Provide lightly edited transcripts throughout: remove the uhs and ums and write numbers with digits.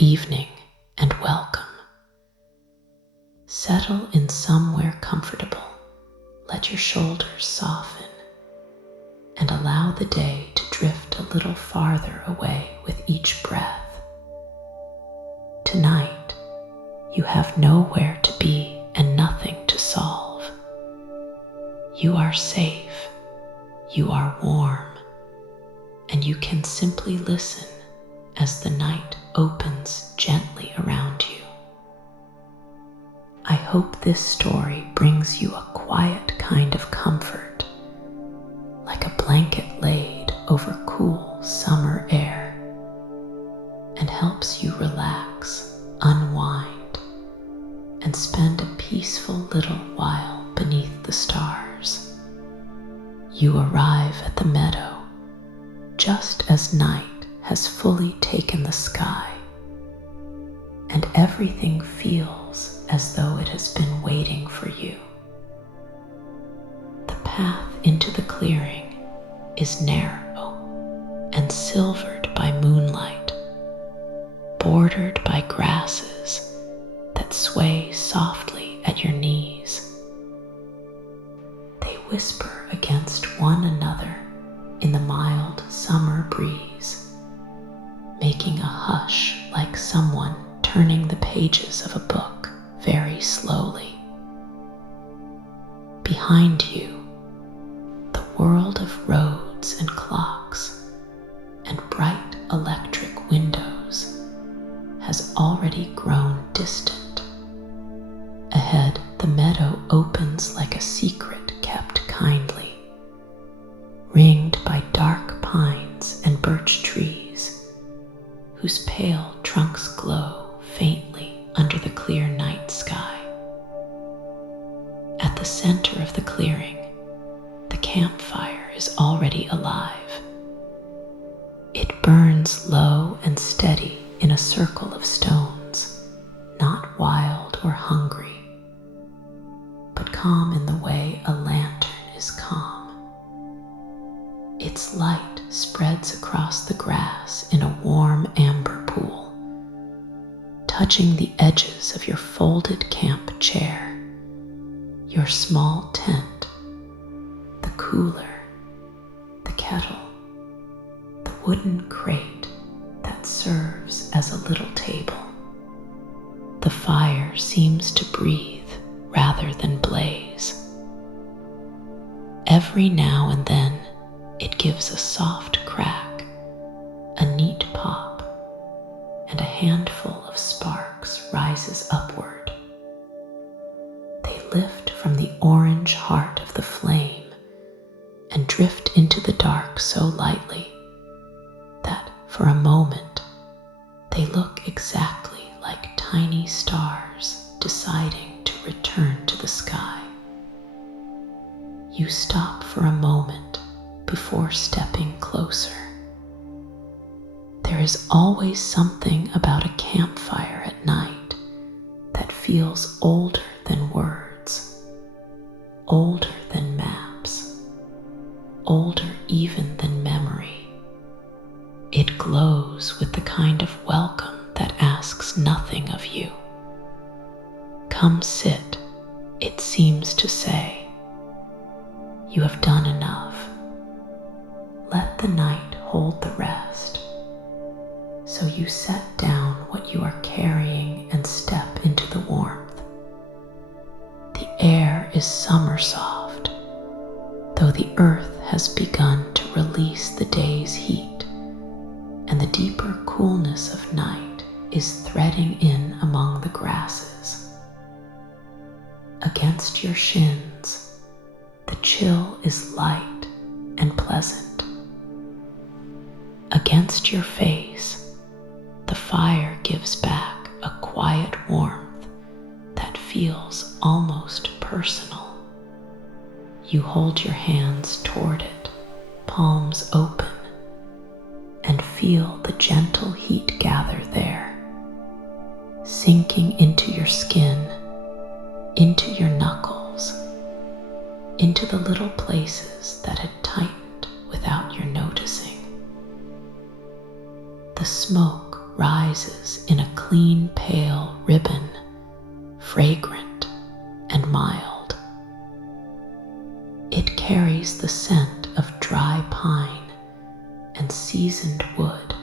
evening and welcome. Settle in somewhere comfortable. Let your shoulders soften and allow the day to drift a little farther away with each breath. Tonight, you have nowhere to be and nothing to solve. You are safe, you are warm, and you can simply listen as the night opens gently around you. I hope this story brings you a quiet kind of comfort, like a blanket laid over cool summer air, and helps you relax, unwind, and spend a peaceful little while beneath the stars. You arrive at the meadow just as night has fully taken the sky, and everything feels as though it has been waiting for you. The path into the clearing is narrow and silvered by moonlight, bordered by grasses that sway softly at your knees. They whisper against one another in the mild summer breeze, making a hush like someone turning the pages of a book very slowly. Behind you, the world of roads and clocks and bright electric windows has already grown distant. Ahead, the meadow opens like a secret kept kindly, ringed by dark pines and birch trees, whose pale trunks glow faintly under the clear night sky. At the center of the clearing, the campfire is already alive. It burns low and steady in a circle of stones, not wild or hungry, but calm in the way a lantern is calm. Its light spreads across the grass in a warm amber pool, touching the edges of your folded camp chair, your small tent, the cooler, the kettle, the wooden crate that serves as a little table. The fire seems to breathe rather than blaze. Every now and then, it gives a soft crack, a neat pop, and a handful of sparks rises upward. They lift from the orange heart of the flame and drift into the dark so lightly that for a moment they look exactly like tiny stars deciding to return to the sky. You stop for a moment before stepping closer. There is always something about a campfire at night that feels older than words, older than maps, older even than memory. It glows with the kind of welcome that asks nothing of you. Come sit, it seems to say. You have done enough. Let the night hold the rest. So you set down what you are carrying and step into the warmth. The air is summer soft, though the earth has begun to release the day's heat, and the deeper coolness of night is threading in among the grasses. Against your shins, the chill is light and pleasant. Against your face, the fire gives back a quiet warmth that feels almost personal. You hold your hands toward it, palms open, and feel the gentle heat gather there, sinking into your skin, into your knuckles, into the little places that had tightened without your noticing. The smoke rises in a a clean, pale ribbon, fragrant and mild. It carries the scent of dry pine and seasoned wood,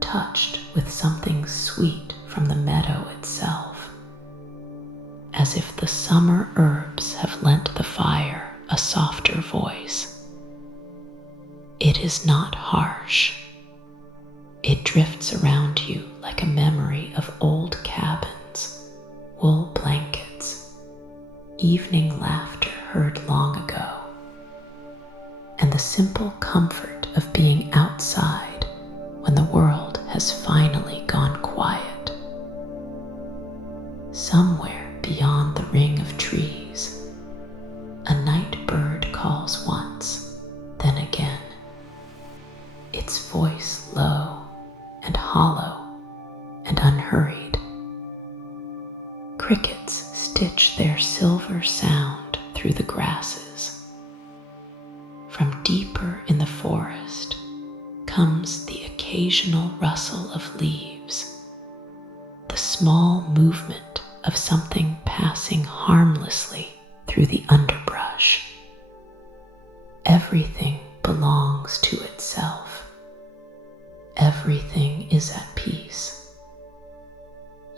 touched with something sweet from the meadow itself, as if the summer herbs have lent the fire a softer voice. It is not harsh. It drifts around you like a memory of old cabins, wool blankets, evening laughter heard long ago, and the simple comfort of being outside when the world has finally gone quiet. Somewhere beyond the ring of trees, a night bird calls once, then again, its voice low and hollow and unhurried. Crickets stitch their silver sound through the grasses. From deeper in the forest comes the occasional rustle of leaves, the small movement of something passing harmlessly through the underbrush. Everything belongs to itself. Everything is at peace.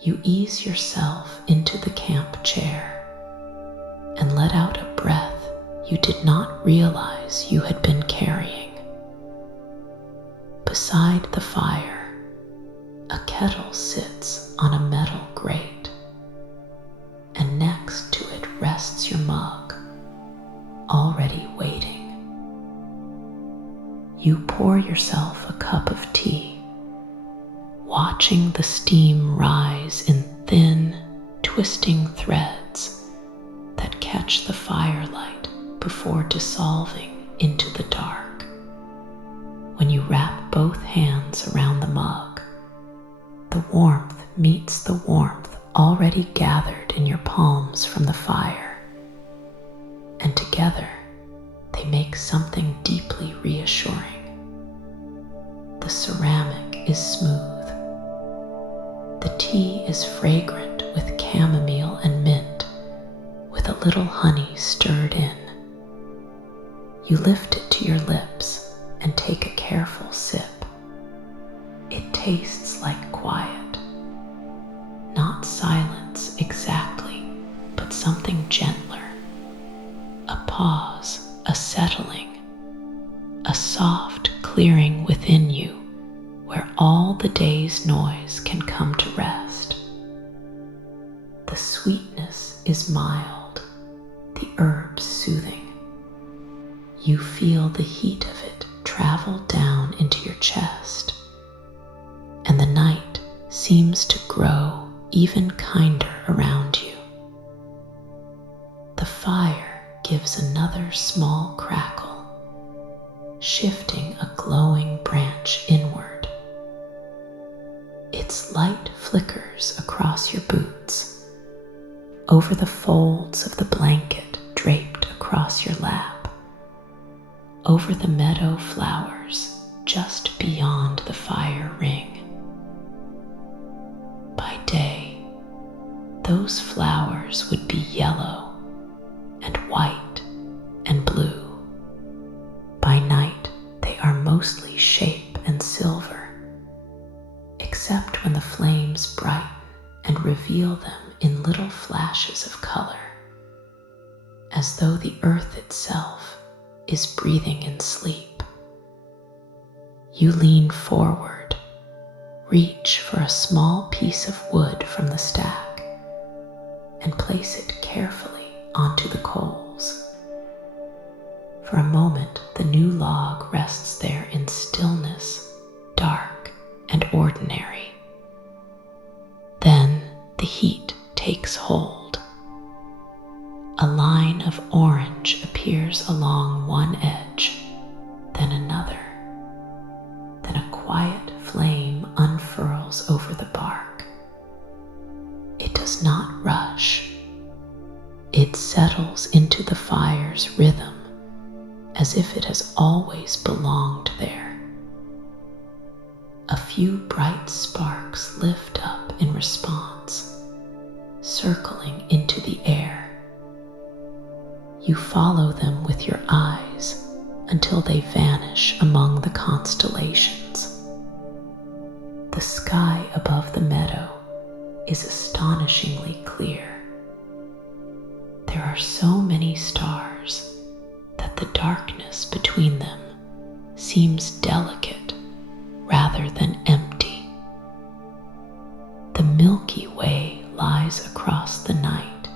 You ease yourself into the camp chair and let out a breath you did not realize you had been carrying. Beside the fire, a kettle sits on a metal grate, and next to it rests your mug, already waiting. You pour yourself a cup of tea, watching the steam rise in thin, twisting threads that catch the firelight before dissolving into the dark. When you wrap both hands around the mug, the warmth meets the warmth already gathered in your palms from the fire, and together they make something deeply reassuring. The ceramic is smooth. The tea is fragrant with chamomile and mint, with a little honey stirred in. You lift it to your lips and take a careful sip. It tastes like quiet. Not silence exactly, but something gentler. A pause, a settling, a soft clearing within you where all the day's noise can come to rest. The sweetness is mild, the herbs soothing. You feel the heat of it travel down into your chest, and the night seems to grow even kinder around you. The fire gives another small crackle, shifting a glowing branch inward. Its light flickers across your boots, over the folds of the blanket draped across your lap, over the meadow flowers just beyond the fire ring. By day, those flowers would be yellow and white and blue. By night, they are mostly shape and silver, except when the flames brighten and reveal them in little flashes of color, as though the earth itself is breathing in sleep. You lean forward, reach for a small piece of wood from the stack, and place it carefully onto the coals. For a moment, the new log rests there in stillness, dark and ordinary. Then the heat takes hold. A line of orange appears along one edge, then another. Then a quiet flame unfurls over the bark. It does not rush. It settles into the fire's rhythm as if it has always belonged there. A few bright sparks lift up in response, circling into the air. You follow them with your eyes until they vanish among the constellations. The sky above the meadow is astonishingly clear. There are so many stars that the darkness between them seems delicate rather than empty. The Milky Way lies across the night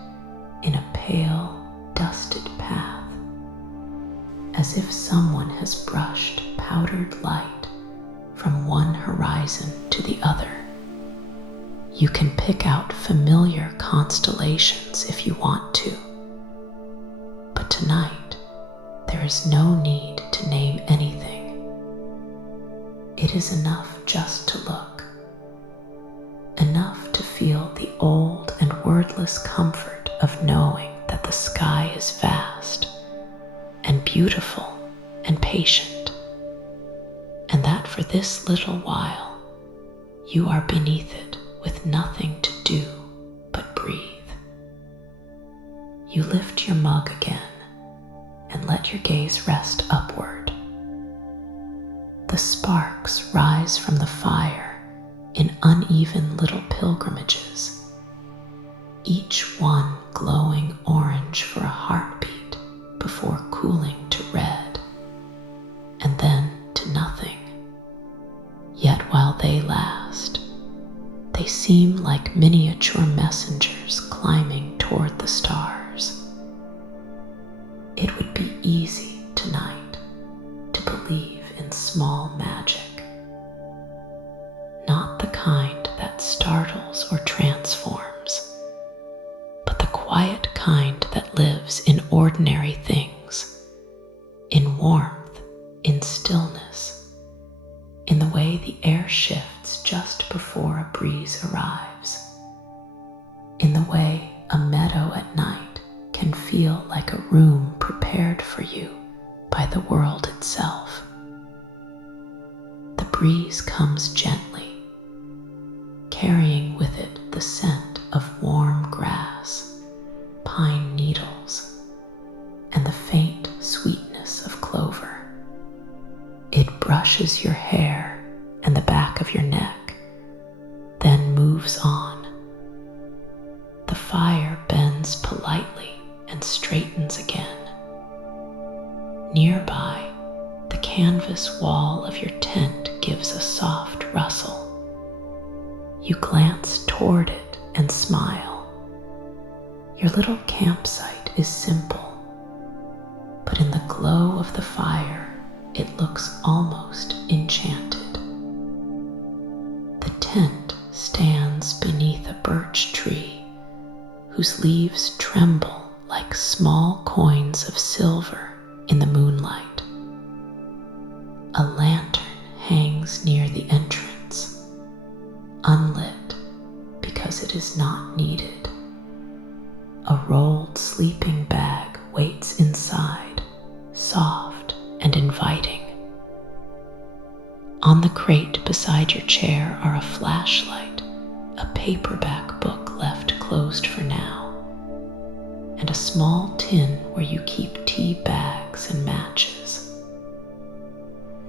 in a pale, dusted path, as if someone has brushed powdered light from one horizon to the other. You can pick out familiar constellations if you want to, but tonight there is no need to name anything. It is enough just to look, enough to feel the old and wordless comfort of knowing that the sky is vast and beautiful and patient, and that for this little while you are beneath it with nothing to do but breathe. You lift your mug again and let your gaze rest upward. The sparks rise from the fire in uneven little pilgrimages, each one glowing orange for a heartbeat before cooling to red, and then to nothing. Yet while they last, they seem like miniature messengers climbing toward the stars. It would be easy tonight to believe in small magic, not the kind that startles or transforms, but the quiet kind that lives in ordinary things, in warmth, in stillness, in the way the air shifts just before a breeze arrives, in the way a meadow at night can feel like a room prepared for you by the world itself. The breeze comes gently, carrying with it the scent of warm grass, pine needles, and the faint sweetness of clover. It brushes your hair and the back of your neck, then moves on. The fire bends politely and straightens again. Nearby, the canvas wall of your tent gives a soft rustle. You glance toward it and smile. Your little campsite is simple, but in the glow of the fire, it looks almost enchanted. The tent stands beneath a birch tree whose leaves tremble like small coins of silver in the moonlight. A lantern hangs near the entrance, unlit because it is not needed. A rolled sleeping bag waits inside, soft and inviting. On the crate beside your chair are a flashlight, a paperback book left closed for now, and a small tin where you keep tea bags and matches.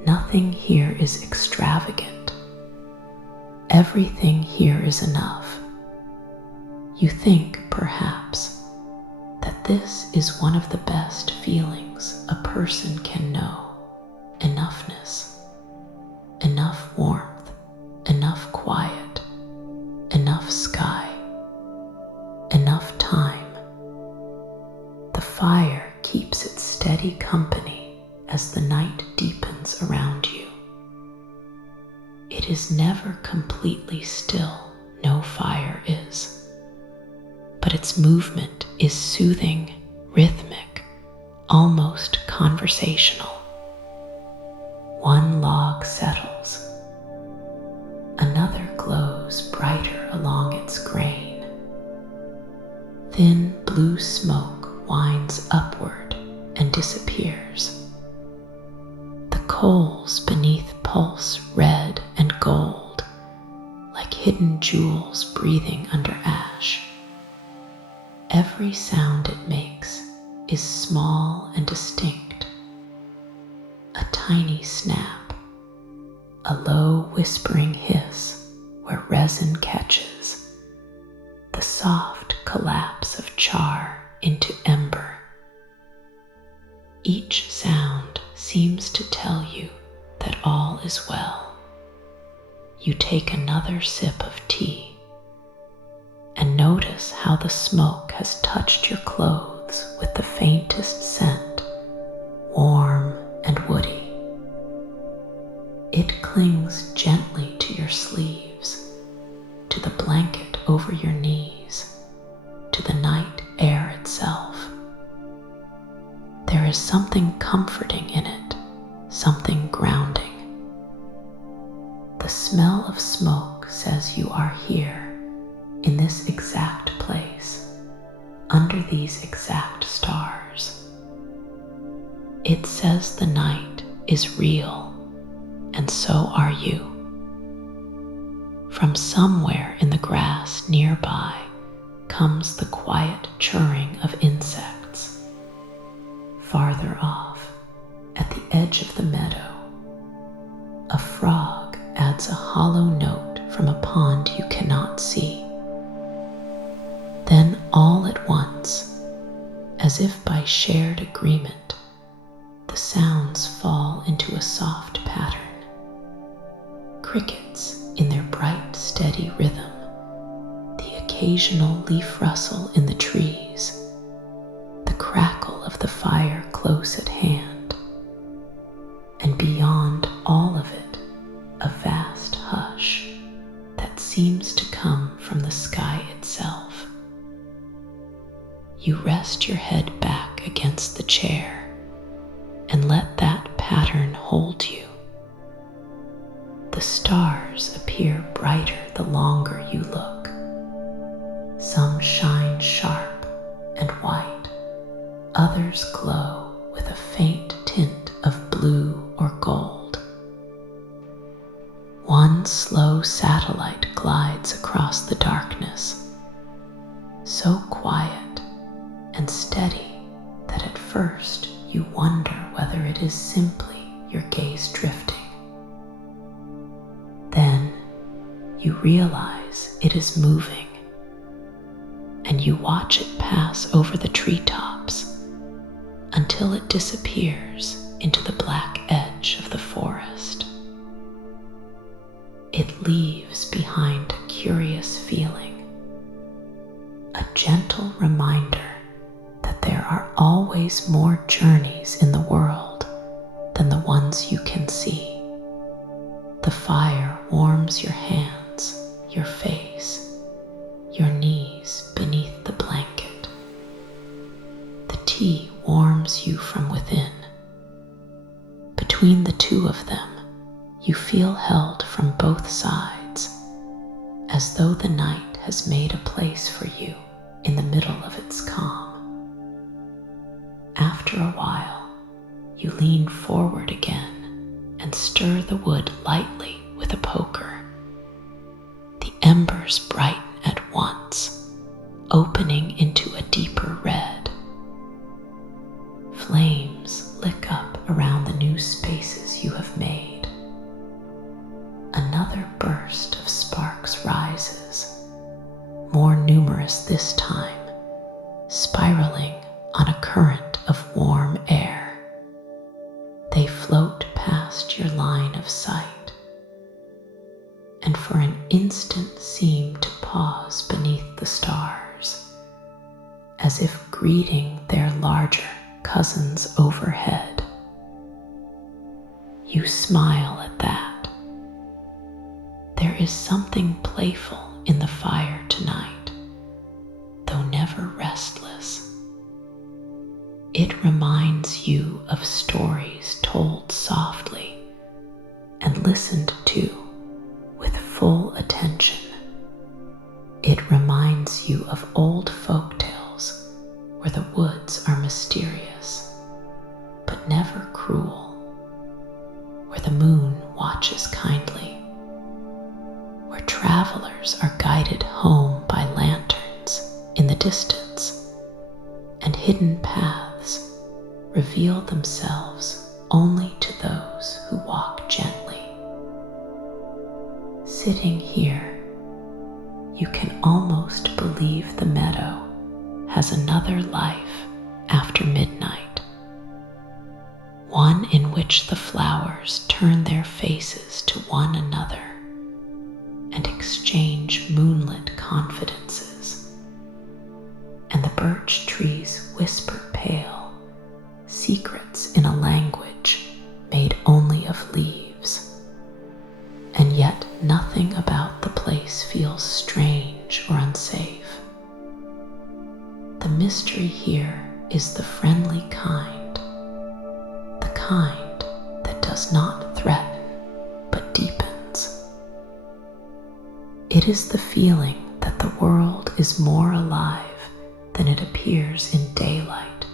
Nothing here is extravagant. Everything here is enough. You think, perhaps, that this is one of the best feelings a person can know. Enoughness. Enough warmth. Enough quiet. Enough sky. Enough time. The fire keeps its steady company as the night deepens around you. It is never completely still, no fire is, but its movement is soothing, rhythmic, almost conversational. One log settles, another glows brighter along its grain. Thin blue smoke winds upward and disappears. The coals beneath pulse red and gold hidden jewels breathing under ash. Every sound it makes is small and distinct. A tiny snap, a low whispering hiss where resin catches, the soft collapse of char into ember. Each sound seems to tell you that all is well. You take another sip of tea and notice how the smoke has touched your clothes with the faintest scent, warm and woody. It clings gently to your sleeves, to the blanket over your knees, to the night air itself. There is something comforting in it, something grounding. The smell of smoke says you are here, in this exact place, under these exact stars. It says the night is real, and so are you. From somewhere in the grass nearby comes the quiet chirring of insects. Farther off, at the edge of the meadow, a frog adds a hollow note from a pond you cannot see. Then all at once, as if by shared agreement, the sounds fall into a soft pattern. Crickets in their bright, steady rhythm, the occasional leaf rustle in the trees, the crackle of the fire close at hand, and beyond all of it, a vast hush that seems to come from the sky itself. You rest your head back against the chair and let that pattern hold you. The stars appear brighter the longer you look. Some shine sharp and white, others glow with a faint tint of blue or gold. One slow satellite glides across the darkness, so quiet and steady that at first you wonder whether it is simply your gaze drifting. Then you realize it is moving, and you watch it pass over the treetops until it disappears into the black edge of the forest. It leaves behind a curious feeling, a gentle reminder that there are always more journeys in the world than the ones you can see. The fire warms your hands, your face, your knees beneath the blanket. The tea warms you from within. Between the two of them, you feel held from both sides, as though the night has made a place for you in the middle of its calm. After a while, you lean forward again and stir the wood lightly with a poker. The embers brighten at once, opening into a deeper red. Flames lick up around the new spaces you have made. Another burst of sparks rises, more numerous this time, spiraling on a current of warm air. They float past your line of sight, and for an instant seem to pause beneath the stars, as if greeting their larger cousins overhead. You smile at that. There is something playful in the fire tonight, though never restless. It reminds you of stories told softly and listened to with full attention. It reminds you of old folk tales where the woods are mysterious, but never cruel, where the moon watches kindly, where travelers travelers are guided home by lanterns in the distance, and hidden paths reveal themselves only to those who walk gently. Sitting here, you can almost believe the meadow has another life after midnight, one in which the flowers turn their faces to one another and exchange moonlit confidences, and the birch trees whisper pale secrets in a language made only of leaves, and yet nothing about the place feels strange or unsafe. The mystery here is the friendly kind, the kind that does not threaten but deepens. It is the feeling that the world is more alive than it appears in daylight,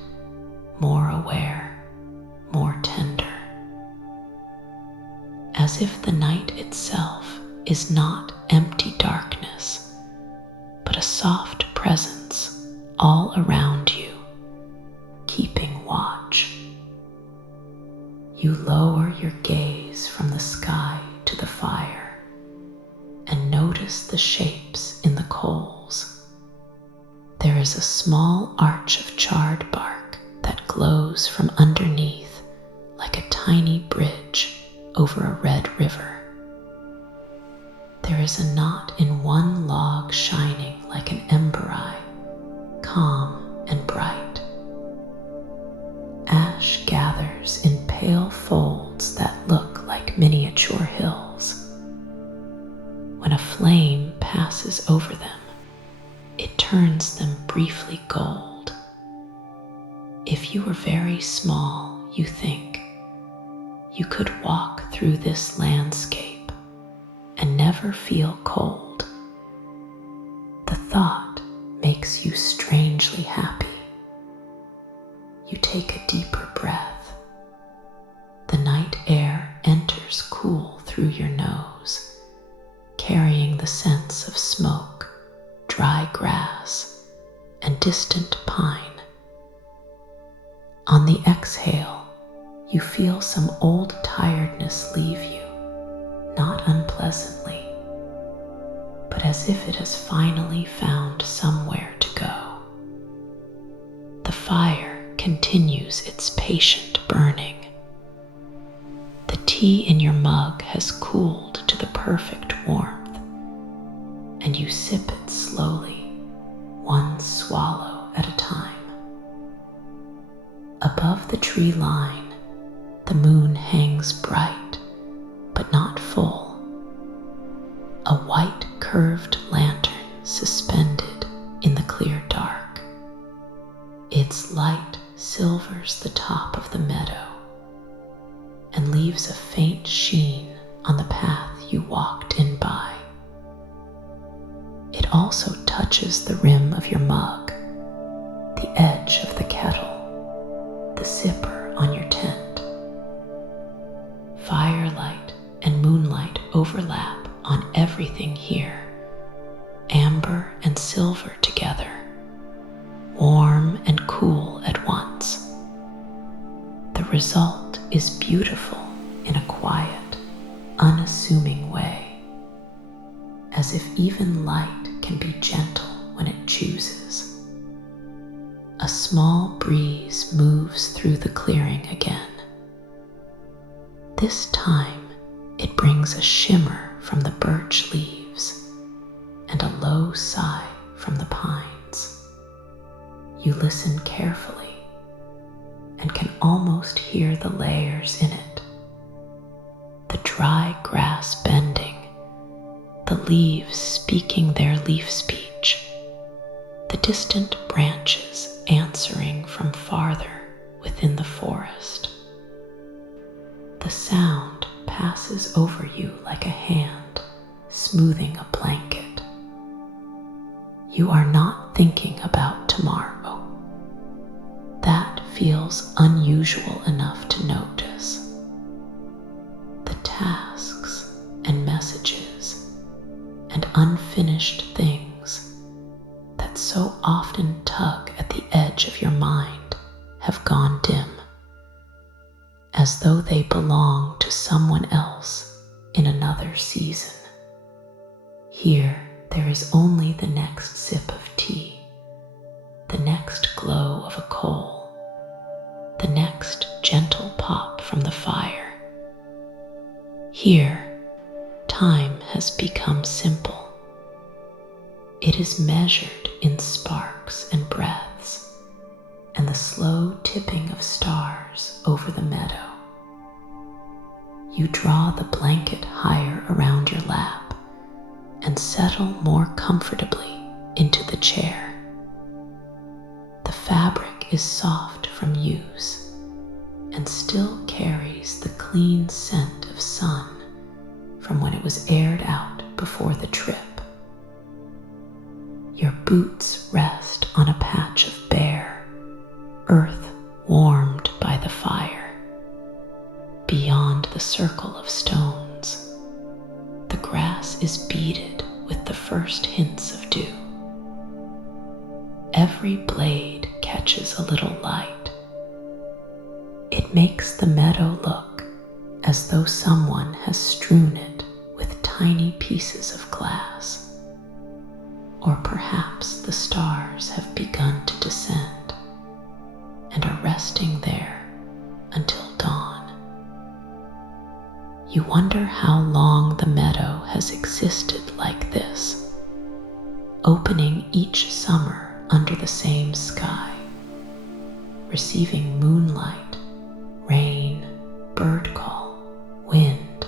more aware, more tender. As if the night itself is not empty darkness, but a soft presence all around you, keeping watch. You lower your gaze from the sky to the fire and notice the shapes in the coals. There is a small arch of charred bark that glows from underneath like a tiny bridge over a red river. There is a knot in one log shining like an ember eye, calm and bright. Ash gathers in pale folds that look like miniature hills. When a flame passes over them, it turns them briefly gold. If you were very small, you think, you could walk through this landscape and never feel cold. The thought makes you strangely happy. You take a deeper breath. The night air enters cool through your nose, carrying the sense of smoke, dry grass, and distant pine. On the exhale, you feel some old tiredness leave you, not unpleasantly, but as if it has finally found somewhere to go. The fire continues its patient burning. The tea in your mug has cooled to the perfect warmth, and you sip it slowly, one swallow at a time. Above the tree line, the moon hangs bright, but not full. A white curved lantern suspended in the clear dark. Its light silvers the top of the meadow and leaves a faint sheen on the path you walked in by. It also touches the rim of your mug, the edge of the kettle, the zipper on your tent. Firelight and moonlight overlap on everything here, amber and silver together, warm and cool at once. The result is beautiful in a quiet, unassuming way, as if even light can be gentle when it chooses. A small breeze moves through the clearing again. This time, it brings a shimmer from the birch leaves and a low sigh from the pines. You listen carefully and can almost hear the layers in it. The dry grass bending, the leaves speaking their leaf speech, the distant branches answering from farther within the forest. The sound passes over you like a hand smoothing a blanket. You are not thinking about tomorrow. That feels unusual enough to notice. The tasks and messages and unfinished things that so often tug at the edge of your mind have gone dim, as though they belong to someone else in another season. Here, there is only the next sip of tea, the next glow of a coal, the next gentle pop from the fire. Here, time has become simple. It is measured in sparks and breaths, and the slow tipping of stars over the meadow. You draw the blanket higher around your lap and settle more comfortably into the chair. The fabric is soft from use and still carries the clean scent of sun from when it was aired out before the trip. Your boots rest on a patch of bare earth warmed by the fire. Beyond the circle of stones, the grass is beaded with the first hints of dew. Every blade catches a little light. It makes the meadow look as though someone has strewn it with tiny pieces of glass. Or perhaps the stars have begun to descend and are resting there until dawn. You wonder how long the meadow has existed like this, opening each summer under the same sky, receiving moonlight, rain, bird call, wind,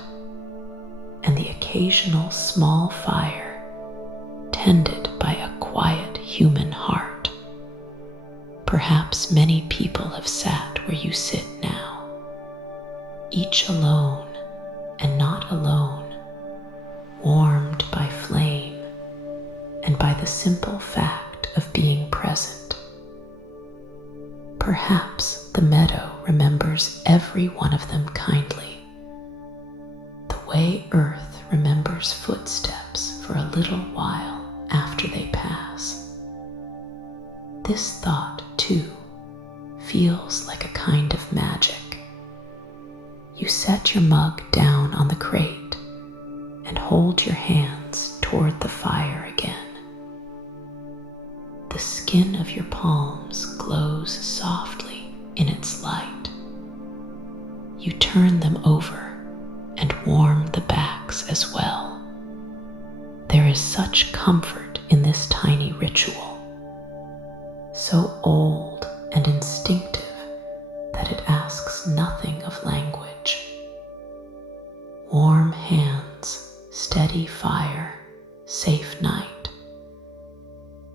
and the occasional small fire tended by a quiet human heart. Perhaps many people have sat where you sit now, each alone and not alone, warmed by flame and by the simple fact of being present. Perhaps the meadow remembers every one of them kindly, the way earth remembers footsteps for a little while after they pass. This thought, too, feels like a kind of magic. You set your mug down on the crate and hold your hands toward the fire again. The skin of your palms glows softly in its light. You turn them over and warm the backs as well. There is such comfort in this tiny ritual, so old and instinctive that it asks nothing of language. Warm hands, steady fire, safe night.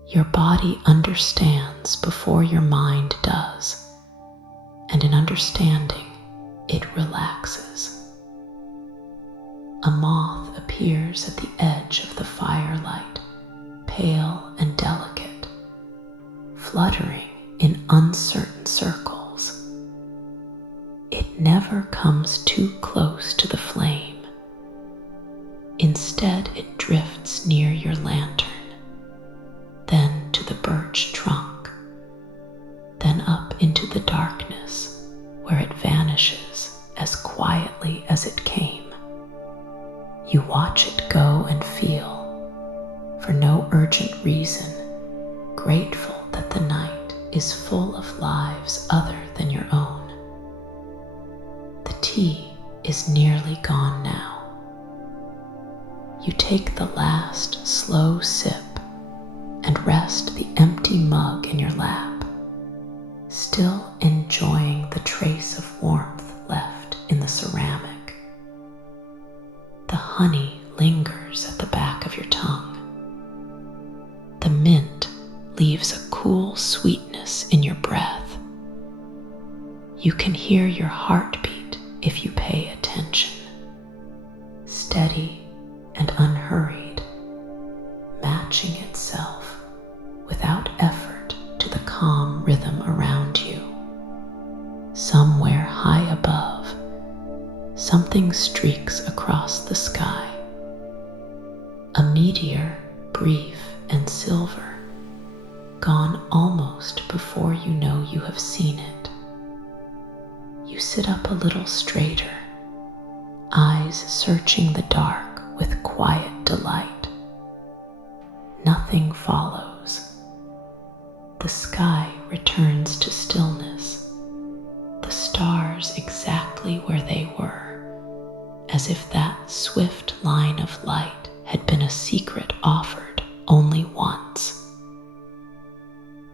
Your body understands before your mind does, and in understanding, it relaxes. A moth appears at the edge of the firelight, pale and delicate, fluttering in uncertain circles. It never comes too close to the flame. Instead, it drifts near your lantern, then to the birch trunk, then up into the darkness where it vanishes as quietly as it came. You watch it go and feel, for no urgent reason, grateful that the night is full of lives other than your own. The tea is nearly gone now. You take the last slow sip and rest the empty mug in your lap, still enjoying the trace of warmth left in the ceramic. The honey lingers at the back of your tongue. The mint leaves a cool sweetness in your breath. You can hear your heartbeat if you pay attention, steady and unhurried, matching itself without effort to the calm rhythm around you. Somewhere high above, something streaks across the sky. A meteor, brief and silver, gone almost before you know you have seen it. You sit up a little straighter, eyes searching the dark with quiet delight. Nothing follows. The sky returns to stillness, the stars exactly where they were, as if that swift line of light had been a secret offered only once.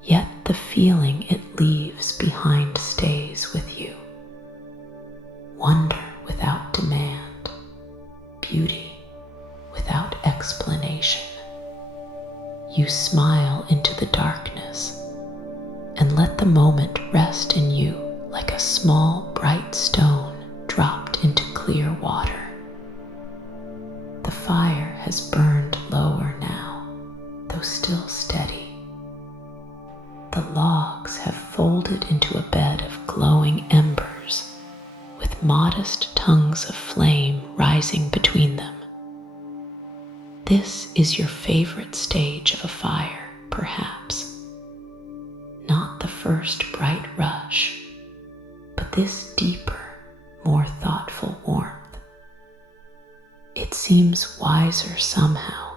Yet the feeling it leaves behind stays with you. Wonder without demand, beauty without explanation. You smile into the darkness and let the moment rest in you like a small bright stone dropped into clear water. The fire has burned lower now, though still steady. The logs have folded into a bed of glowing embers, with modest tongues of flame rising between them. This is your favorite stage of a fire, perhaps. Not the first bright rush, but this deeper, more thoughtful warmth. It seems wiser somehow,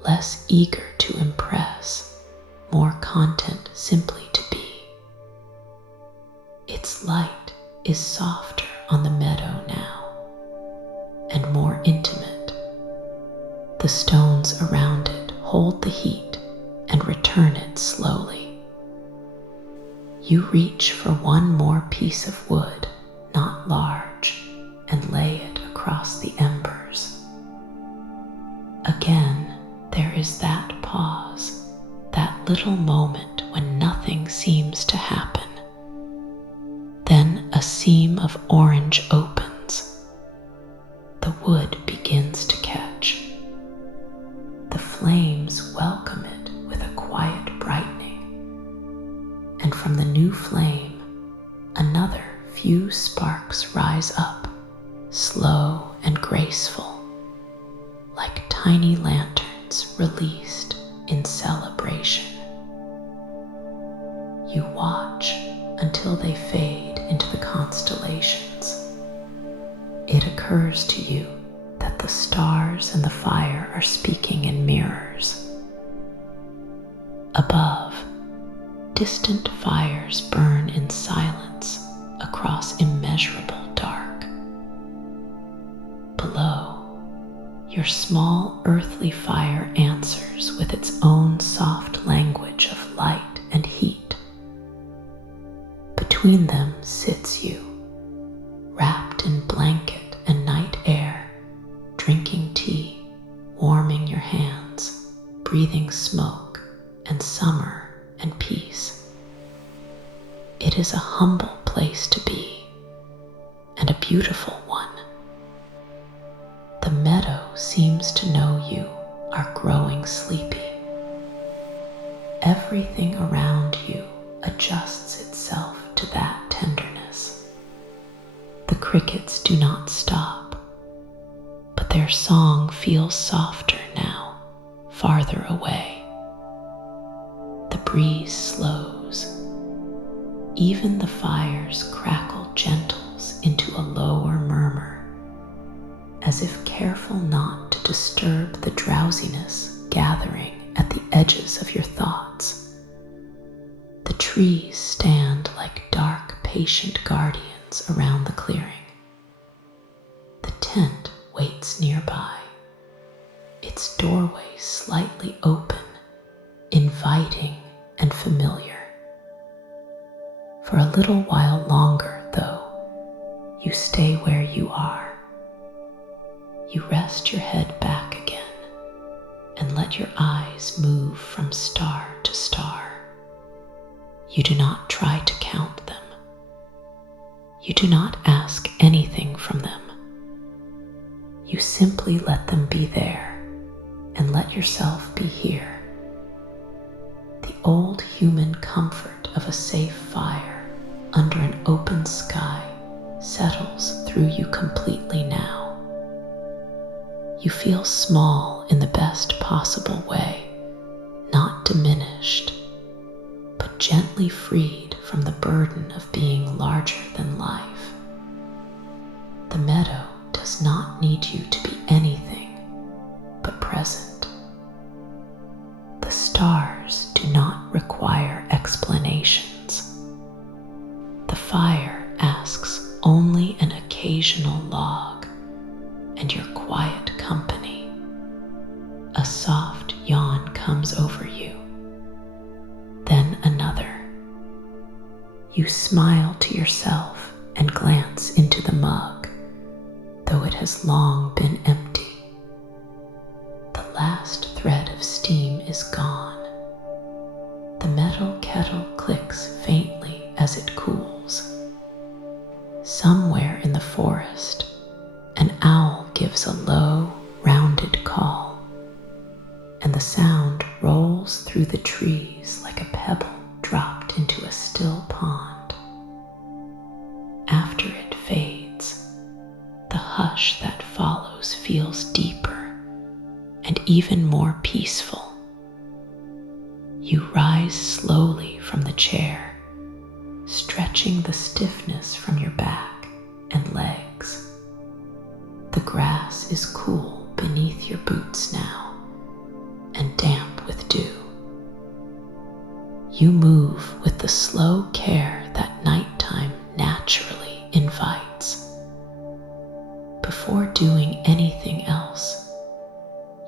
less eager to impress, more content simply to be. Its light is softer on the meadow now, and more intimate. The stones around it hold the heat and return it slowly. You reach for one more piece of wood, not large, and lay it across the embers. Again, there is that pause, that little moment when nothing seems to happen. Then a seam of orange opens. The wood begins to catch. The flames welcome it with a quiet brightening. And from the new flame, another few sparks rise up, slow and graceful, like tiny lanterns released in celebration. You watch until they fade into the constellations. It occurs to you that the stars and the fire are speaking in mirrors. Above, distant fires burn in silence across immeasurable dark. Below, your small earthly fire answers with its own soft language of light and heat. Between them sits you, wrapped in blanket and night air, drinking tea, warming your hands, breathing smoke and summer and peace. It is a humble place to be, and a beautiful one. The meadow seems to know you are growing sleepy. Everything around you adjusts itself to that tenderness. The crickets do not stop, but their song feels softer now, farther away. The breeze slows. Even the fire's crackle gentles into a lower murmur, as if careful not to disturb the drowsiness gathering at the edges of your thoughts. The trees stand like dark, patient guardians around the clearing. The tent waits nearby, its doorway slightly open, inviting and familiar. For a little while longer, though, you stay where you are. You rest your head back again and let your eyes move from star to star. You do not try to count them. You do not ask anything from them. You simply let them be there and let yourself be here. The old human comfort of a safe fire under an open sky settles through you completely now. You feel small in the best possible way, not diminished, but gently freed from the burden of being larger than life. The meadow does not need you to be anything but present. The stars do not require explanations. The fire asks only an occasional log and your quiet company. A soft yawn comes over you, then another. You smile to yourself and glance into the mug, though it has long been empty. The last thread of steam is gone. The metal kettle clicks faintly as it cools. Somewhere in the forest, an owl gives a low, rounded call, and the sound rolls through the trees like a pebble dropped into a still pond. After it fades, the hush that follows feels deeper and even more peaceful. You rise slowly from the chair, stretching the stiffness from your back and legs. The grass is cool beneath your boots now and damp with dew. You move with the slow care that nighttime naturally invites. Before doing anything else,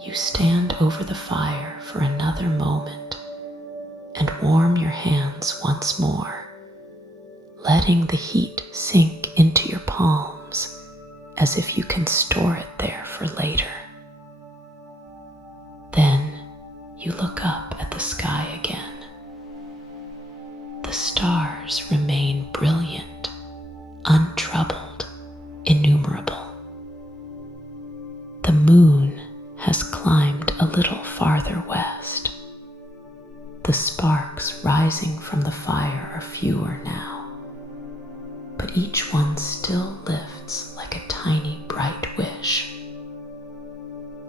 you stand over the fire for another moment and warm your hands once more, letting the heat sink into your palms as if you can store it there for later. Then you look up at the sky again. The stars remain brilliant, untroubled, innumerable. The moon has climbed a little farther west. The sparks rising from the fire are fewer now, but each one still lifts like a tiny bright wish.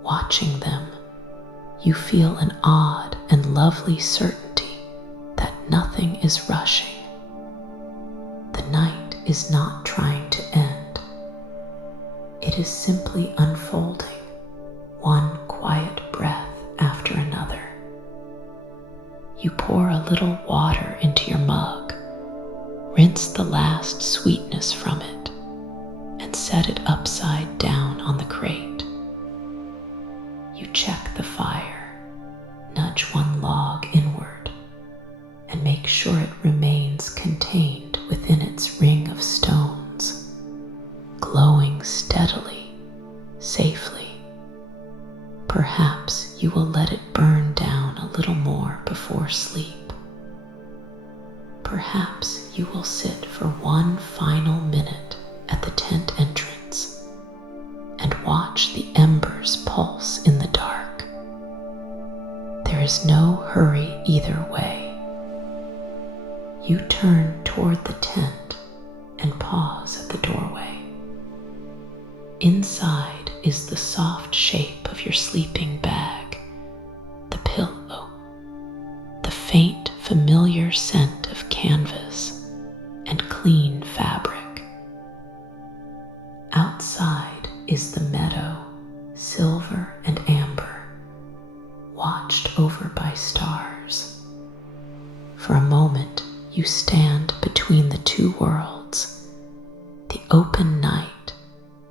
Watching them, you feel an odd and lovely certainty that nothing is rushing. The night is not trying to end. It is simply unfolding, one quiet breath after another. You pour a little water into your mug, rinse the last sweetness from it, and set it upside down on the crate. You check the fire, nudge one log inward, and make sure it remains contained within its ring of stones, glowing steadily, safely. Perhaps you will let it burn down a little more before sleep. Perhaps you will sit for one final minute at the tent entrance and watch the embers pulse in the dark. There is no hurry either way. You turn toward the tent and pause at the doorway. Inside is the soft shape of your sleeping bag, the pillow, the faint, familiar scent of canvas and clean fabric. Outside is the meadow, silver and amber, watched over by stars. For a moment, you stand between the two worlds, the open night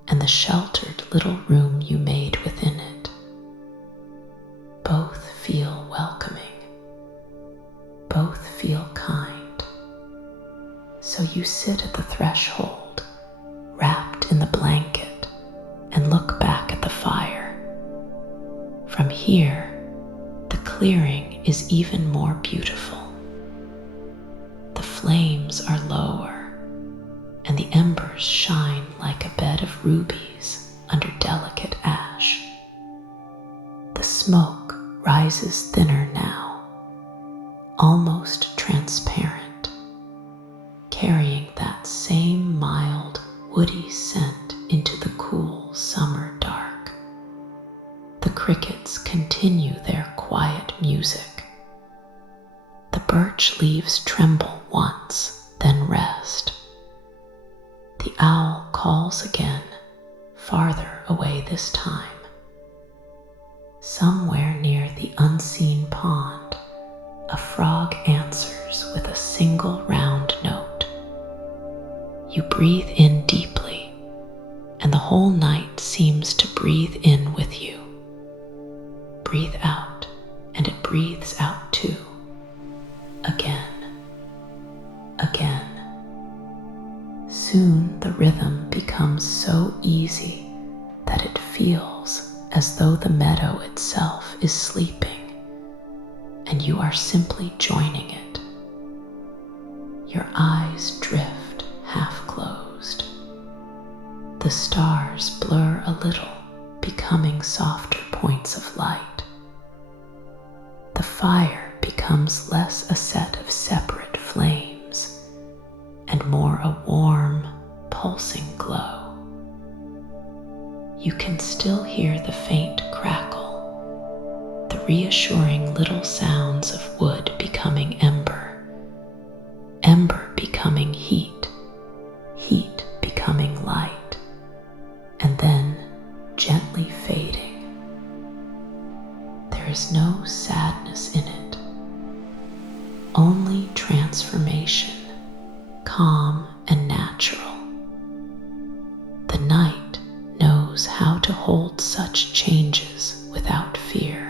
and the sheltered little room you made within it. Both feel welcoming. Both feel kind. So you sit at the threshold, wrapped in the blanket, and look back at the fire. From here, the clearing is even more beautiful. The flames are lower, and the embers shine like a bed of rubies under delicate ash. The smoke rises thinner now, almost transparent, carrying that same mild, woody scent into the cool summer dark. music. The birch leaves tremble once, then rest. The owl calls again, farther away this time. Somewhere near the unseen pond, a frog answers with a single round note. You breathe in deeply, and the whole night seems to breathe in with you. Breathe out, and it breathes out too. Again. Again. Soon the rhythm becomes so easy that it feels as though the meadow itself is sleeping, and you are simply joining it. Your eyes drift half closed. The stars blur a little, becoming softer points of light. The fire becomes less a set of separate flames and more a warm, pulsing glow. You can still hear the faint crackle, the reassuring little sounds of wood becoming ember, ember becoming heat, heat becoming light, and then gently fading. There is no sadness in it, only transformation, calm and natural. The night knows how to hold such changes without fear.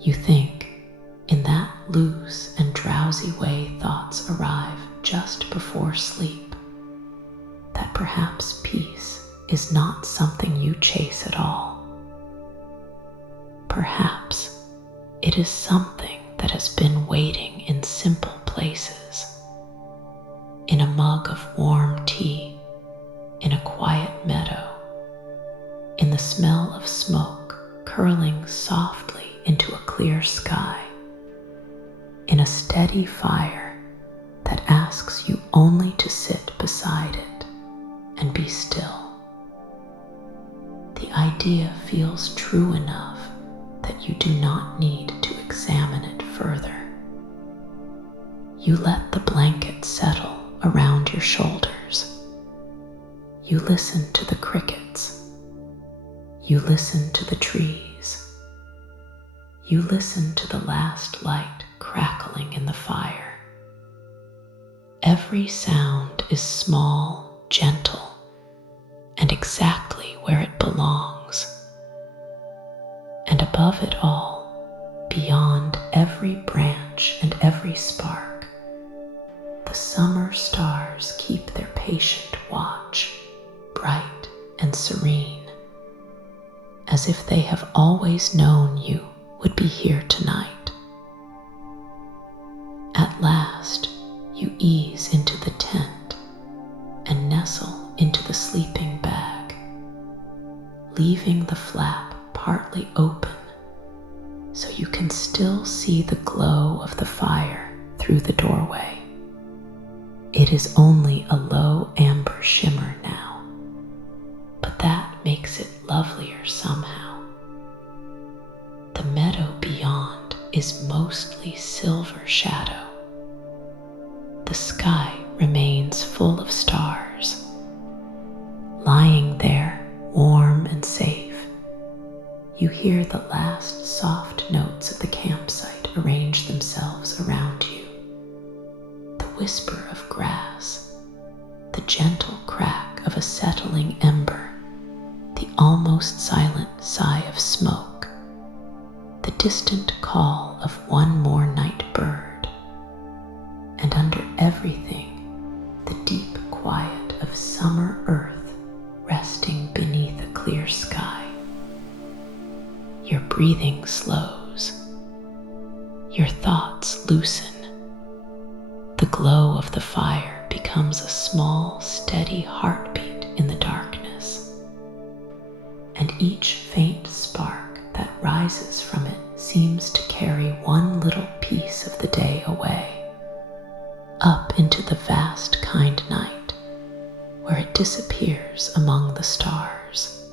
You think, in that loose and drowsy way thoughts arrive just before sleep, that perhaps peace is not something you chase at all. Perhaps it is something that has been waiting in simple places, in a mug of warm tea, in a quiet meadow, in the smell of smoke curling softly into a clear sky, in a steady fire that asks you only to sit beside it and be still. The idea feels true enough that you do not need to examine it further. You let the blanket settle around your shoulders. You listen to the crickets. You listen to the trees. You listen to the last light crackling in the fire. Every sound is small, gentle, and exactly where it belongs. And above it all, beyond every branch and every spark, the summer stars keep their patient watch, bright and serene, as if they have always known you would be here tonight. At last, you ease into the tent and nestle into the sleeping bag, leaving the flap partly open so you can still see the glow of the fire through the doorway. It is only a low amber shimmer now, but that makes it lovelier somehow. The meadow beyond is mostly silver shadow. The sky remains full of stars, lying there warm and safe. You hear the last soft notes of the campsite arrange themselves around you. The whisper of grass, the gentle crack of a settling ember, the almost silent sigh of smoke, the distant call of one more night bird, and under everything, the deep quiet of summer earth resting beneath a clear sky. Your breathing slows. Your thoughts loosen. The glow of the fire becomes a small, steady heartbeat in the darkness. And each faint spark that rises from it seems to carry one little piece of the day away, up into the vast kind night, where it disappears among the stars.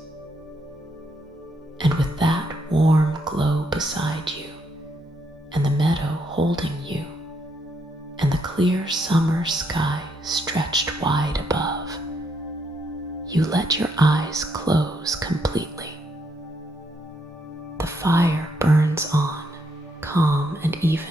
And with that warm glow beside you, and the meadow holding you, and the clear summer sky stretched wide above, you let your eyes close completely. The fire burns on, calm and even,